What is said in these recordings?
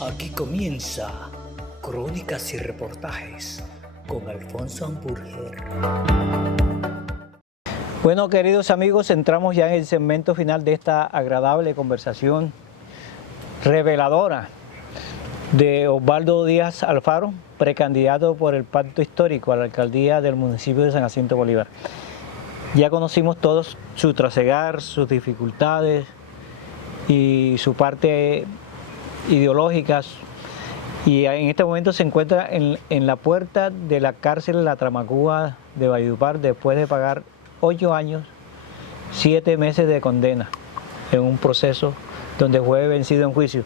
Aquí comienza Crónicas y Reportajes con Alfonso Amburger. Bueno, queridos amigos, entramos ya en el segmento final de esta agradable conversación reveladora de Osvaldo Díaz Alfaro, precandidato por el Pacto Histórico a la alcaldía del municipio de San Jacinto Bolívar. Ya conocimos todos su trasegar, sus dificultades y su parte ideológica, y en este momento se encuentra en la puerta de la cárcel de la Tramacúa de Valledupar después de pagar 8 años, 7 meses de condena en un proceso donde fue vencido en juicio.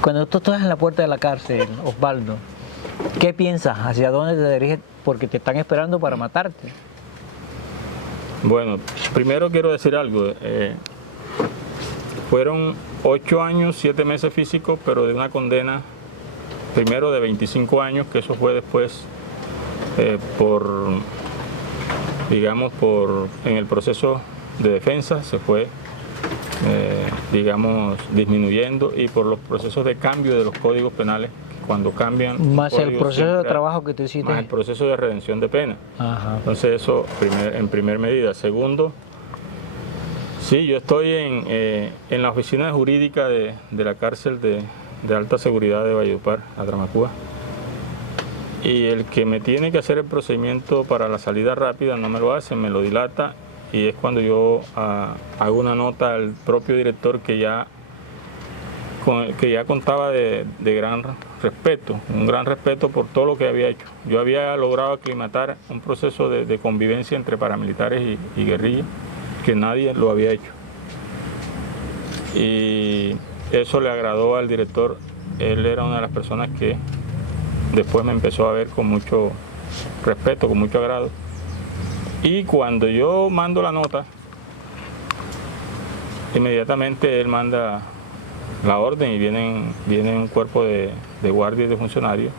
Cuando tú estás en la puerta de la cárcel, Osvaldo, ¿qué piensas? ¿Hacia dónde te diriges? Porque te están esperando para matarte. Bueno, primero quiero decir algo. Fueron 8 años, 7 meses físicos, pero de una condena, primero de 25 años, que eso fue después en el proceso de defensa, se fue, disminuyendo, y por los procesos de cambio de los códigos penales, cuando cambian. Más el proceso de trabajo que tú hiciste. Más el proceso de redención de pena. Ajá. Entonces eso en primer medida. Segundo, sí, yo estoy en la oficina jurídica de la cárcel de alta seguridad de Valledupar, la Tramacúa. Y el que me tiene que hacer el procedimiento para la salida rápida no me lo hace, me lo dilata, y es cuando yo hago una nota al propio director que ya contaba de gran respeto, un gran respeto por todo lo que había hecho. Yo había logrado aclimatar un proceso de convivencia entre paramilitares y guerrillas que nadie lo había hecho. Y eso le agradó al director. Él era una de las personas que después me empezó a ver con mucho respeto, con mucho agrado. Y cuando yo mando la nota, inmediatamente él manda la orden y viene un cuerpo de guardia y de funcionarios.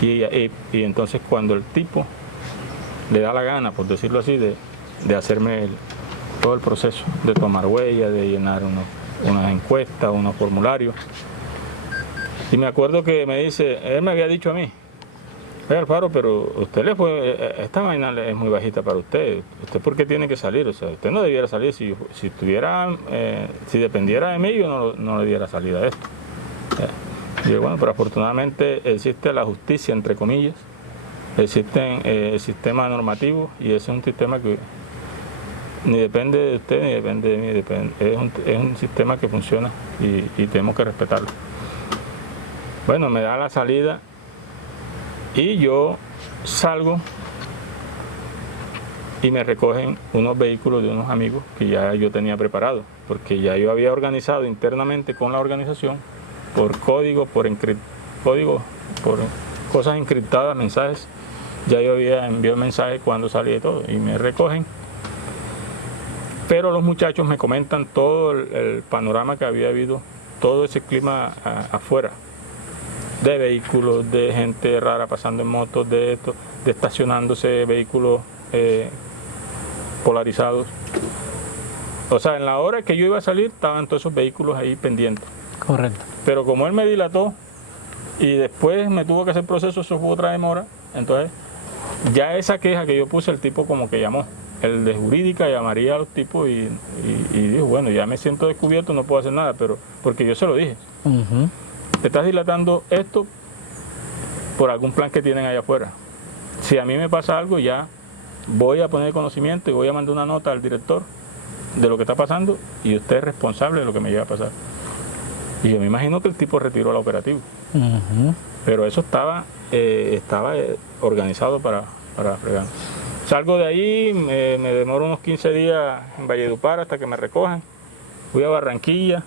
Y entonces cuando el tipo le da la gana, por decirlo así, de hacerme todo el proceso, de tomar huellas, de llenar unas encuestas, unos formularios. Y me acuerdo que me dice, él me había dicho a mí: oye, Alfaro, pero esta vaina es muy bajita para usted. ¿Usted por qué tiene que salir? O sea, usted no debiera salir. Si dependiera de mí, yo no le diera salida a esto. Y yo, bueno, pero afortunadamente existe la justicia, entre comillas, existe el sistema normativo, y ese es un sistema que ni depende de usted ni depende de mí, es un sistema que funciona y tenemos que respetarlo. Bueno, me da la salida y yo salgo y me recogen unos vehículos de unos amigos que ya yo tenía preparados, porque ya yo había organizado internamente con la organización, por código, por cosas encriptadas, mensajes. Ya yo había enviado mensajes cuando salí de todo, y me recogen. Pero los muchachos me comentan todo el panorama que había habido, todo ese clima afuera, de vehículos, de gente rara pasando en motos, de estacionándose vehículos polarizados. O sea, en la hora que yo iba a salir estaban todos esos vehículos ahí pendientes. Correcto. Pero como él me dilató y después me tuvo que hacer proceso, eso fue otra demora. Entonces, ya esa queja que yo puse, el tipo como que llamó. El de jurídica llamaría a los tipos y dijo: bueno, ya me siento descubierto, no puedo hacer nada, pero porque yo se lo dije. Te estás dilatando esto por algún plan que tienen allá afuera. Si a mí me pasa algo, ya voy a poner conocimiento y voy a mandar una nota al director de lo que está pasando, y usted es responsable de lo que me llega a pasar. Y yo me imagino que el tipo retiró el operativo. Pero eso estaba organizado para fregar. Salgo de ahí, me demoro unos 15 días en Valledupar hasta que me recojan. Fui a Barranquilla,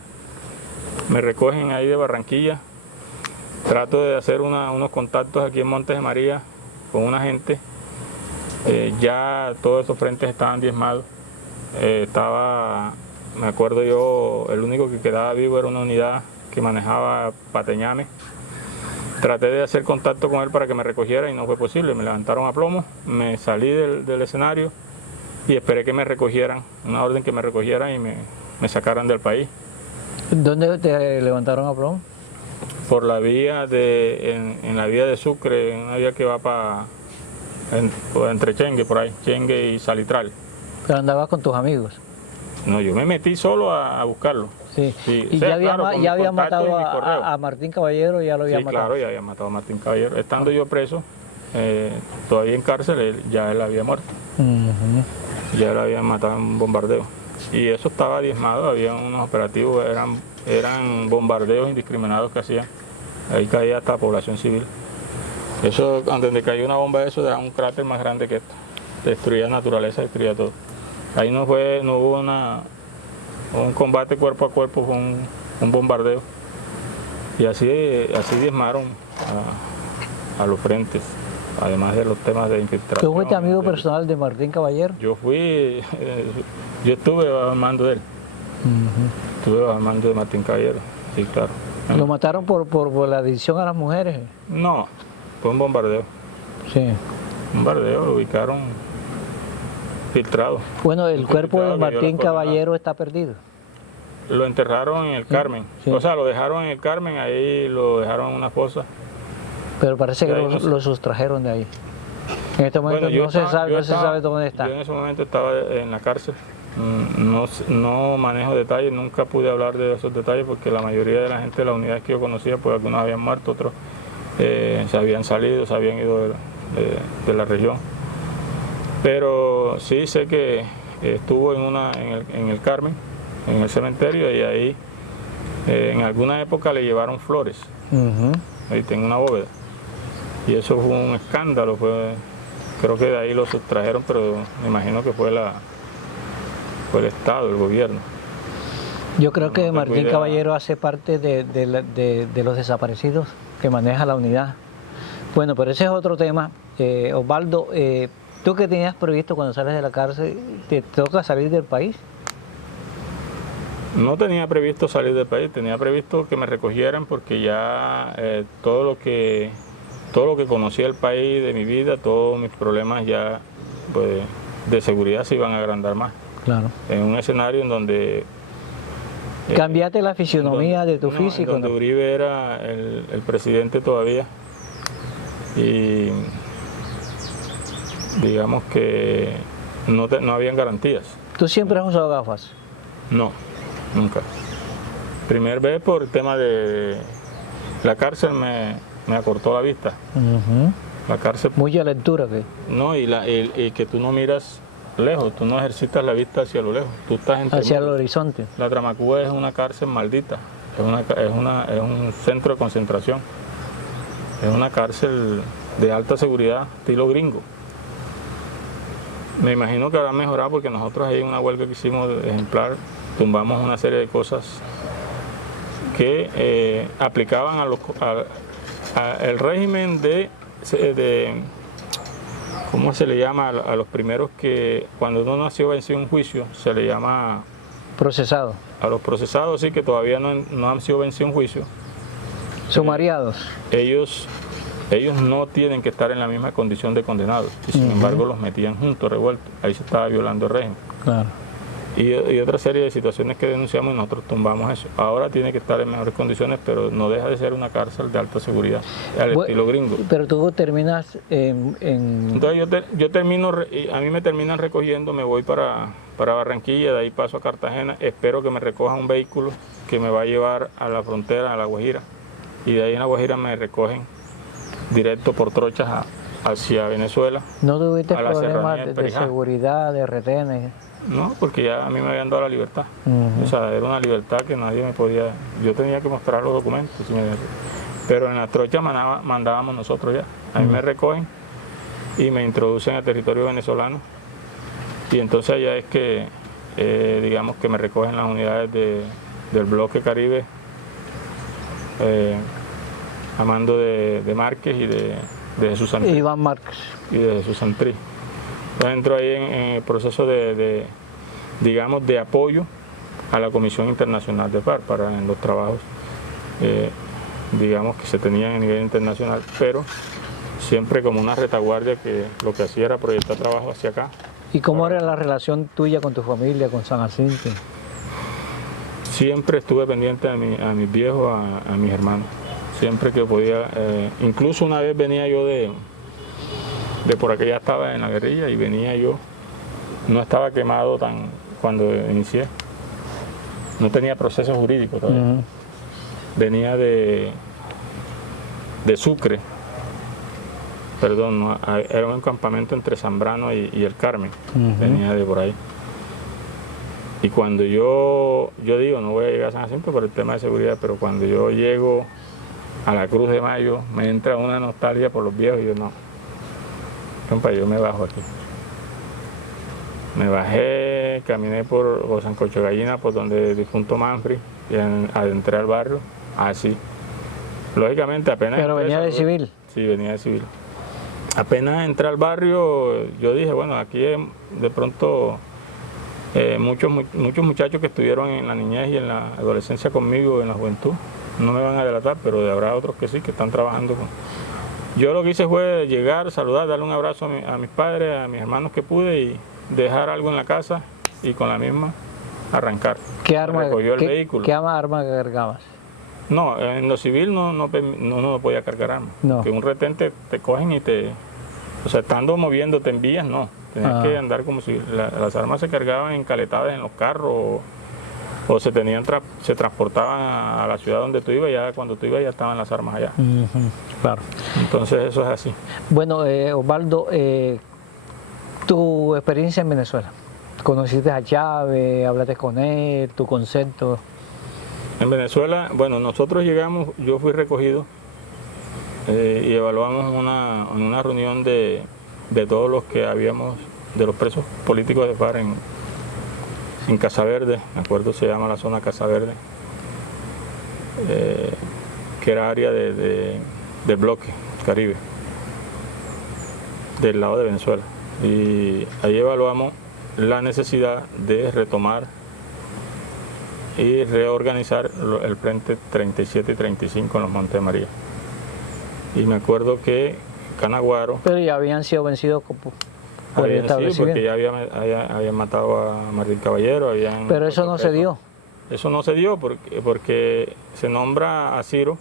me recogen ahí de Barranquilla. Trato de hacer unos contactos aquí en Montes de María con una gente. Ya todos esos frentes estaban diezmados. Me acuerdo yo, el único que quedaba vivo era una unidad que manejaba Pateñame. Traté de hacer contacto con él para que me recogiera y no fue posible. Me levantaron a plomo, me salí del escenario y esperé que me recogieran, una orden que me recogieran y me sacaran del país. ¿Dónde te levantaron a plomo? por la vía en la vía de Sucre, en una vía que va entre Chengue, por ahí, Chengue y Salitral. Pero andabas con tus amigos. No, yo me metí solo a buscarlo. Sí. Sí, Y o sea, ya había, claro, con ya mis había contactos y matado mis correos. a Martín Caballero, ya lo había Sí, matado. claro, ya había matado a Martín Caballero. Estando yo preso, todavía en cárcel, ya él había muerto. Ya lo habían matado en un bombardeo. Y eso estaba diezmado, había unos operativos, eran bombardeos indiscriminados que hacían. Ahí caía hasta población civil. Eso, donde cayó una bomba de eso, era un cráter más grande que esto. Destruía naturaleza, destruía todo. Ahí no hubo un combate cuerpo a cuerpo, fue un bombardeo. Y así diezmaron a los frentes, además de los temas de infiltración. ¿Tú fuiste amigo personal de Martín Caballero? Yo estuve bajo el mando de él. Estuve bajo el mando de Martín Caballero, sí, claro. ¿Lo mataron por la adicción a las mujeres? No, fue un bombardeo. Sí. Un bombardeo, lo ubicaron filtrado. Bueno, el cuerpo de Filtrado que dio Martín las coordenadas. Caballero está perdido. Lo enterraron en el Carmen. Sí. O sea, lo dejaron en el Carmen, ahí lo dejaron en una fosa. Pero parece que Y ahí no sé. lo sustrajeron de ahí. En este momento Bueno, no se sabe dónde está. Yo en ese momento estaba en la cárcel. No manejo detalles, nunca pude hablar de esos detalles porque la mayoría de la gente de las unidades que yo conocía, pues algunos habían muerto, otros se habían salido, se habían ido de la región. Pero sí sé que estuvo en el Carmen, en el cementerio, y ahí en alguna época le llevaron flores. Ahí tengo una bóveda. Y eso fue un escándalo, creo que de ahí lo sustrajeron, pero me imagino que fue el Estado, el gobierno. Yo creo que tengo Martín idea. Caballero hace parte de los desaparecidos que maneja la unidad. Bueno, pero ese es otro tema. Osvaldo, ¿tú qué tenías previsto cuando sales de la cárcel? ¿Te toca salir del país? No tenía previsto salir del país, tenía previsto que me recogieran porque ya todo lo que conocía el país de mi vida, todos mis problemas ya pues, de seguridad se iban a agrandar más. Claro. En un escenario en donde ¿Cambiaste la fisionomía de tu no, físico? en donde ¿No? Uribe era el presidente todavía y digamos que no habían garantías. ¿Tú siempre has usado gafas? No, nunca. Primer vez por el tema de la cárcel me acortó la vista. La cárcel, Mucha lectura. ¿Qué? no, y que tú no miras lejos, tú no ejercitas la vista hacia lo lejos, tú estás entre Hacia el muros. horizonte. La Tramacúa es una cárcel maldita, es un centro de concentración, es una cárcel de alta seguridad, estilo gringo. Me imagino que habrá mejorado porque nosotros ahí en una huelga que hicimos de ejemplar, tumbamos una serie de cosas que aplicaban el régimen de ¿cómo se le llama? A los primeros que cuando uno nació venció un juicio, se le llama Procesado. a los procesados, sí, que todavía no han sido vencido un juicio. Sumariados. Ellos no tienen que estar en la misma condición de condenados, y sin embargo los metían juntos, revueltos. Ahí se estaba violando el régimen. Claro. Y otra serie de situaciones que denunciamos y nosotros tumbamos eso. Ahora tiene que estar en mejores condiciones, pero no deja de ser una cárcel de alta seguridad, al estilo gringo. Pero tú terminas en Entonces yo termino, a mí me terminan recogiendo, me voy para Barranquilla, de ahí paso a Cartagena, espero que me recoja un vehículo que me va a llevar a la frontera, a La Guajira, y de ahí en La Guajira me recogen directo por trochas hacia Venezuela. ¿No tuviste a la serranía problemas del de Perijá. seguridad, de retenes? No, porque ya a mí me habían dado la libertad. O sea, era una libertad que nadie me podía... Yo tenía que mostrar los documentos. Pero en las trochas mandábamos nosotros ya. A mí me recogen y me introducen al territorio venezolano. Y entonces allá es que, digamos, que me recogen las unidades del bloque Caribe a mando de Márquez y de Jesús Santrí. Iván Márquez. Y de Jesús Santrí. Entonces entro ahí en el proceso digamos, de apoyo a la Comisión Internacional de Paz en los trabajos, digamos, que se tenían a nivel internacional, pero siempre como una retaguardia que lo que hacía era proyectar trabajo hacia acá. ¿Y cómo era la relación tuya con tu familia, con San Jacinto? Siempre estuve pendiente a mis viejos, a mis hermanos. siempre que podía. Incluso una vez venía yo de por aquí, ya estaba en la guerrilla y venía yo, no estaba quemado tan cuando inicié, no tenía proceso jurídico todavía. Venía de Sucre, perdón, no, era un campamento entre Zambrano y el Carmen, venía de por ahí. Y cuando yo digo, no voy a llegar a San Jacinto por el tema de seguridad, pero cuando yo llego a la Cruz de Mayo, me entra una nostalgia por los viejos y yo no, compa, yo me bajo aquí. Me bajé, caminé por Sancocho Gallina, por donde el difunto Manfred, y adentré al barrio, así. Lógicamente apenas... ¿Pero venía de civil? Sí, venía de civil. Apenas entré al barrio, yo dije, bueno, aquí de pronto muchos muchachos que estuvieron en la niñez y en la adolescencia conmigo, en la juventud, no me van a delatar, pero habrá otros que sí, que están trabajando con... Yo lo que hice fue llegar, saludar, darle un abrazo a mis padres, a mis hermanos que pude y dejar algo en la casa y con la misma arrancar. ¿Qué arma, recogió el vehículo. ¿Qué arma cargabas? No, en lo civil no podía cargar armas. No. Que un retén te cogen y te... O sea, estando moviéndote en vías, no. Tenías que andar como si... las armas se cargaban encaletadas en los carros o se transportaban a la ciudad donde tú ibas, ya cuando tú ibas ya estaban las armas allá. Claro. Entonces eso es así. Bueno, Osvaldo, tu experiencia en Venezuela. ¿Conociste a Chávez? ¿Hablaste con él? ¿Tu concepto? En Venezuela, bueno, nosotros llegamos, yo fui recogido y evaluamos en una reunión de todos los que habíamos, de los presos políticos de FARC en Casa Verde, me acuerdo se llama la zona Casa Verde, que era área del bloque Caribe, del lado de Venezuela. Y ahí evaluamos la necesidad de retomar y reorganizar el frente 37 y 35 en los Montes de María. Y me acuerdo que Canaguaro... Pero ya habían sido vencidos por el establecimiento. Porque ya habían matado a Martín Caballero. Pero eso no se dio. Eso no se dio porque se nombra a Ciro.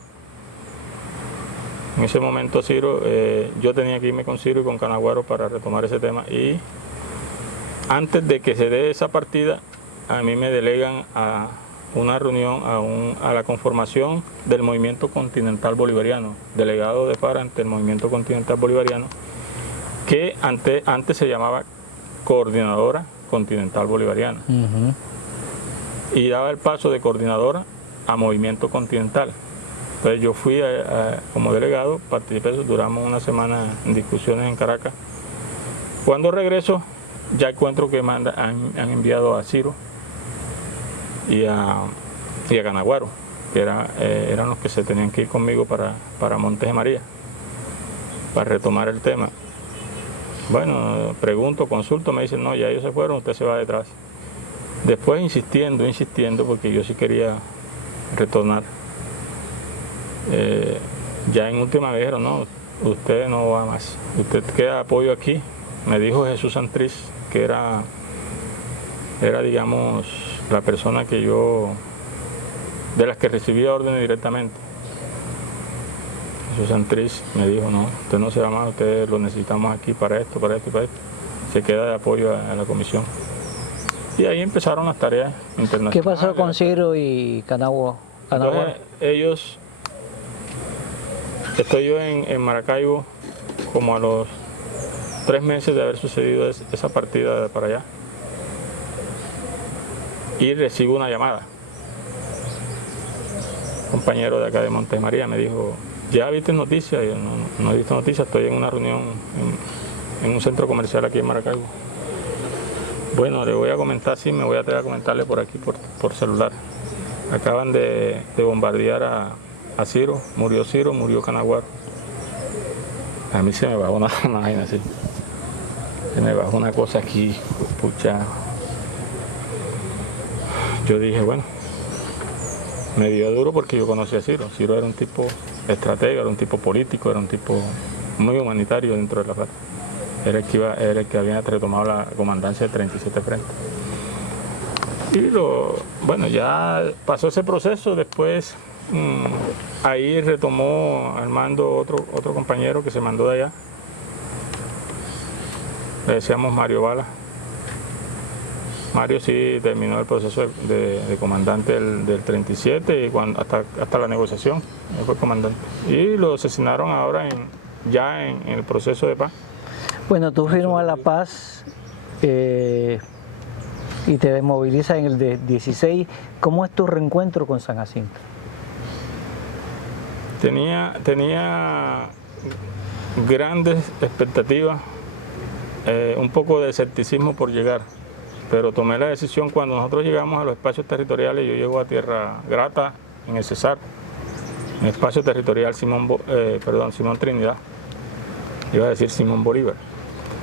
En ese momento Ciro, yo tenía que irme con Ciro y con Canaguaro para retomar ese tema. Y antes de que se dé esa partida, a mí me delegan a una reunión, a la conformación del Movimiento Continental Bolivariano, delegado de FARC ante el Movimiento Continental Bolivariano, que antes se llamaba Coordinadora Continental Bolivariana. Y daba el paso de coordinadora a Movimiento Continental. Entonces yo fui como delegado, participé, duramos una semana en discusiones en Caracas. Cuando regreso, ya encuentro que han enviado a Ciro y a Canaguaro, que eran los que se tenían que ir conmigo para Montes de María, para retomar el tema. Bueno, pregunto, consulto, me dicen, no, ya ellos se fueron, usted se va detrás. Después insistiendo, porque yo sí quería retornar. Ya en última vez dijeron, no, usted no va más, usted queda de apoyo aquí. Me dijo Jesús Santriz, que era digamos, la persona que de las que recibía órdenes directamente. Jesús Santriz me dijo, no, usted no se va más, usted lo necesitamos aquí para esto, para esto y para esto. Se queda de apoyo a la comisión. Y ahí empezaron las tareas internacionales. ¿Qué pasó con Ciro y Canaguaro? Ellos, estoy yo en Maracaibo como a los 3 meses de haber sucedido esa partida para allá. Y recibo una llamada. Un compañero de acá de Montes de María me dijo, ¿ya viste noticias? Yo no he visto noticias, estoy en una reunión en un centro comercial aquí en Maracaibo. Bueno, le voy a comentar, sí, me voy a atrever a comentarle por aquí, por celular. Acaban de bombardear a Ciro, murió Canaguaro. A mí se me bajó una vaina así. Se me bajó una cosa aquí, pucha. Yo dije, bueno, me dio duro porque yo conocí a Ciro. Ciro era un tipo estratega, era un tipo político, era un tipo muy humanitario dentro de la FARC. Era el que había retomado la comandancia del 37 Frente. Y bueno, ya pasó ese proceso, después ahí retomó al mando otro compañero que se mandó de allá. Le decíamos Mario Bala. Mario sí terminó el proceso de comandante del 37 y hasta la negociación, él fue comandante. Y lo asesinaron ahora ya en el proceso de paz. Bueno, tú firmas la paz y te desmovilizas en el 16. ¿Cómo es tu reencuentro con San Jacinto? Tenía grandes expectativas, un poco de escepticismo por llegar, pero tomé la decisión cuando nosotros llegamos a los espacios territoriales. Yo llego a Tierra Grata en el Cesar, en el espacio territorial Simón Trinidad, iba a decir Simón Bolívar.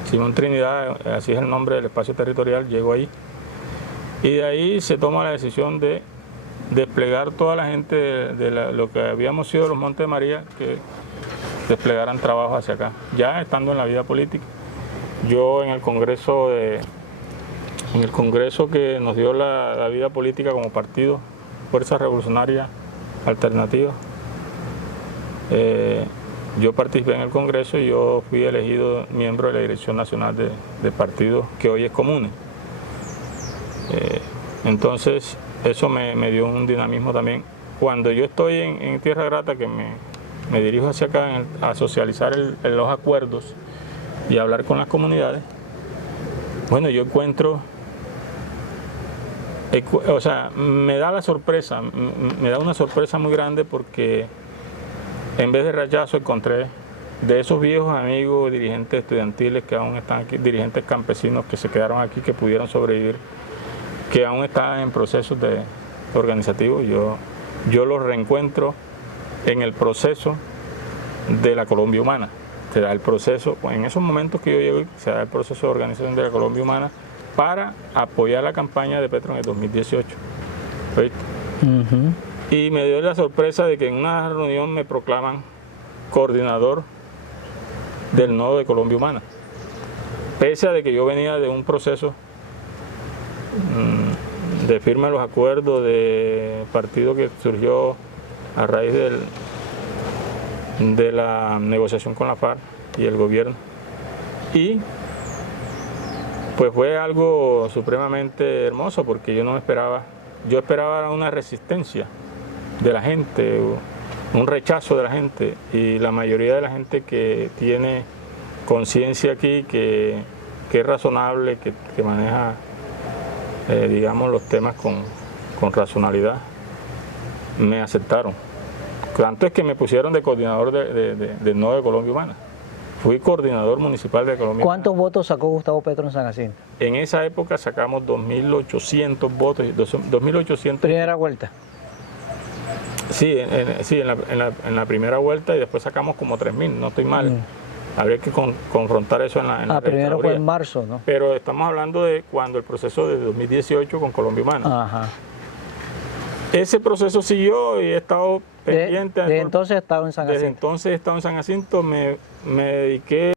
Simón Trinidad, así es el nombre del espacio territorial, llego ahí. Y de ahí se toma la decisión de desplegar toda la gente de lo que habíamos sido los Montes de María, que desplegaran trabajo hacia acá. Ya estando en la vida política, yo en el Congreso que nos dio la vida política como partido, Fuerza Revolucionaria Alternativa, yo participé en el Congreso y yo fui elegido miembro de la Dirección Nacional de Partidos, que hoy es Comune. Entonces, eso me dio un dinamismo también. Cuando yo estoy en Tierra Grata, que me dirijo hacia acá a socializar los acuerdos y a hablar con las comunidades, bueno, yo encuentro, o sea, me da una sorpresa muy grande, porque en vez de rechazo encontré de esos viejos amigos, dirigentes estudiantiles que aún están aquí, dirigentes campesinos que se quedaron aquí, que pudieron sobrevivir, que aún están en procesos organizativos. Yo los reencuentro en el proceso de la Colombia Humana. Se da el proceso, en esos momentos que yo llego, se da el proceso de organización de la Colombia Humana para apoyar la campaña de Petro en el 2018. Y me dio la sorpresa de que en una reunión me proclaman coordinador del nodo de Colombia Humana, pese a de que yo venía de un proceso de firma de los acuerdos de partido que surgió a raíz de la negociación con la FARC y el gobierno. Y pues fue algo supremamente hermoso, porque yo no me esperaba, yo esperaba una resistencia de la gente, un rechazo de la gente, y la mayoría de la gente que tiene conciencia aquí, que es razonable, que maneja digamos los temas con racionalidad, me aceptaron. Tanto es que me pusieron de coordinador del nodo de Colombia Humana. Fui coordinador municipal de Colombia Humana. ¿Cuántos votos sacó Gustavo Petro en San Jacinto? En esa época sacamos 2.800 votos. 2.800. ¿Primera vuelta? Sí, en la primera vuelta, y después sacamos como 3.000, no estoy mal. Habría que confrontar eso en la primero fue en marzo, ¿no? Pero estamos hablando de cuando el proceso de 2018 con Colombia Humana. Ajá. Ese proceso siguió y he estado pendiente. Desde entonces he estado en San Jacinto. Desde entonces he estado en San Jacinto, me dediqué